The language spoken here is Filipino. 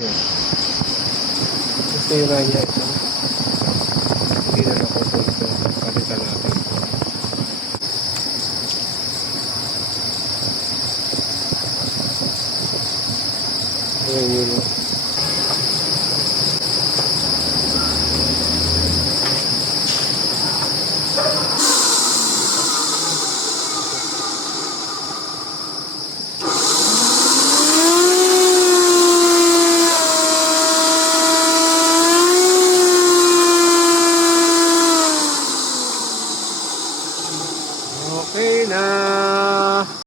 Yun. Sira niya ito. Hindi na nakukulit ito. Palitan natin. Ayan yun.